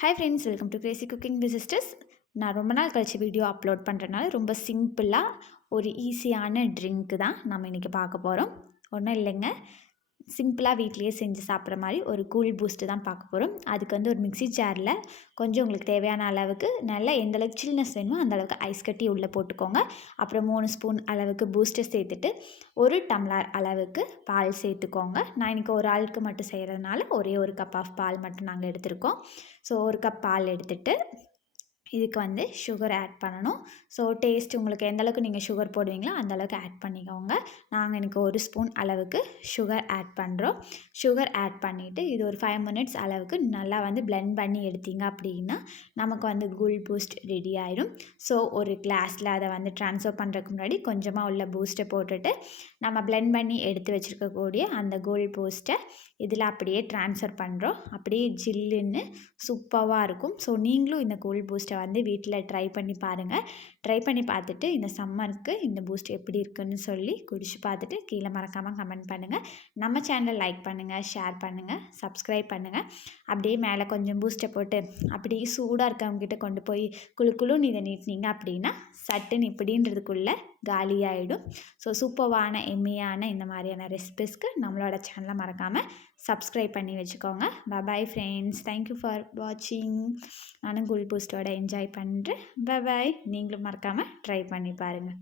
Hi friends, welcome to Crazy cooking with sisters. நான் ரொம்ப நாள் கழிச்சு வீடியோ அப்லோட் பண்ணுறதுனால ரொம்ப சிம்பிளாக ஒரு ஈஸியான ட்ரிங்க்கு தான் நம்ம இன்றைக்கி பார்க்க போகிறோம். ஒன்றும் இல்லைங்க, சிம்பிளாக வீட்லேயே செஞ்சு சாப்பிட்ற மாதிரி ஒரு கூல் பூஸ்ட்டு தான் பார்க்க போகிறோம். அதுக்கு வந்து ஒரு மிக்ஸி ஜாரில் கொஞ்சம் உங்களுக்கு தேவையான அளவுக்கு நல்லா எந்த அளவுக்கு சில்னஸ் வேணுமோ அந்த அளவுக்கு ஐஸ் கட்டி உள்ளே போட்டுக்கோங்க. அப்புறம் 3 ஸ்பூன் அளவுக்கு பூஸ்ட்டை சேர்த்துட்டு 1 டம்ளர் அளவுக்கு பால் சேர்த்துக்கோங்க. நான் இன்றைக்கி ஒரு ஆளுக்கு மட்டும் செய்கிறதுனால ஒரே ஒரு கப் ஆஃப் பால் மட்டும் நாங்கள் எடுத்திருக்கோம். ஸோ 1 கப் பால் எடுத்துகிட்டு இதுக்கு வந்து சுகர் ஆட் பண்ணணும். ஸோ டேஸ்ட் உங்களுக்கு எந்த அளவுக்கு நீங்கள் சுகர் போடுவீங்களோ அந்த அளவுக்கு ஆட் பண்ணிக்கோங்க. நாங்கள் இன்றைக்கி 1 ஸ்பூன் அளவுக்கு சுகர் ஆட் பண்ணுறோம். சுகர் ஆட் பண்ணிவிட்டு இது ஒரு 5 மினிட்ஸ் அளவுக்கு நல்லா வந்து பிளெண்ட் பண்ணி எடுத்தீங்க அப்படின்னா நமக்கு வந்து கூல் பூஸ்ட் ரெடி ஆயிடும். ஸோ ஒரு கிளாஸில் அதை வந்து ட்ரான்ஸ்ஃபர் பண்ணுறதுக்கு முன்னாடி கொஞ்சமாக உள்ள பூஸ்ட்டை போட்டுட்டு நம்ம பிளெண்ட் பண்ணி எடுத்து வச்சுருக்கக்கூடிய அந்த கூல் பூஸ்ட்டை இதில் அப்படியே ட்ரான்ஸ்ஃபர் பண்ணுறோம். அப்படியே ஜில்லுன்னு சூப்பராக இருக்கும். ஸோ நீங்களும் இந்த கூல் பூஸ்ட்டை வந்து வீட்டில் ட்ரை பண்ணி பாருங்கள். ட்ரை பண்ணி பார்த்துட்டு இந்த சம்மருக்கு இந்த பூஸ்ட் எப்படி இருக்குன்னு சொல்லி குடிச்சு பார்த்துட்டு கீழே மறக்காமல் கமெண்ட் பண்ணுங்கள். நம்ம சேனலை லைக் பண்ணுங்கள், ஷேர் பண்ணுங்கள், சப்ஸ்கிரைப் பண்ணுங்கள். அப்படியே மேலே கொஞ்சம் பூஸ்ட்டை போட்டு அப்படியே சூடாக இருக்கவங்ககிட்ட கொண்டு போய் குழுன்னு இதை நீட்டினீங்க அப்படின்னா சட்டுன்னு இப்படின்றதுக்குள்ளே காலியாகிடும். ஸோ சூப்பரான எம்மியான இந்த மாதிரியான ரெசிபிஸ்க்கு நம்மளோட சேனலை மறக்காமல் சப்ஸ்கிரைப் பண்ணி வச்சுக்கோங்க. பை ஃப்ரெண்ட்ஸ், தேங்க்யூ ஃபார் வாட்சிங். நானும் கூல் பூஸ்ட்டோட என்ஜாய் பண்ணுறேன். பை. நீங்களும் மறக்காமல் ட்ரை பண்ணி பாருங்கள்.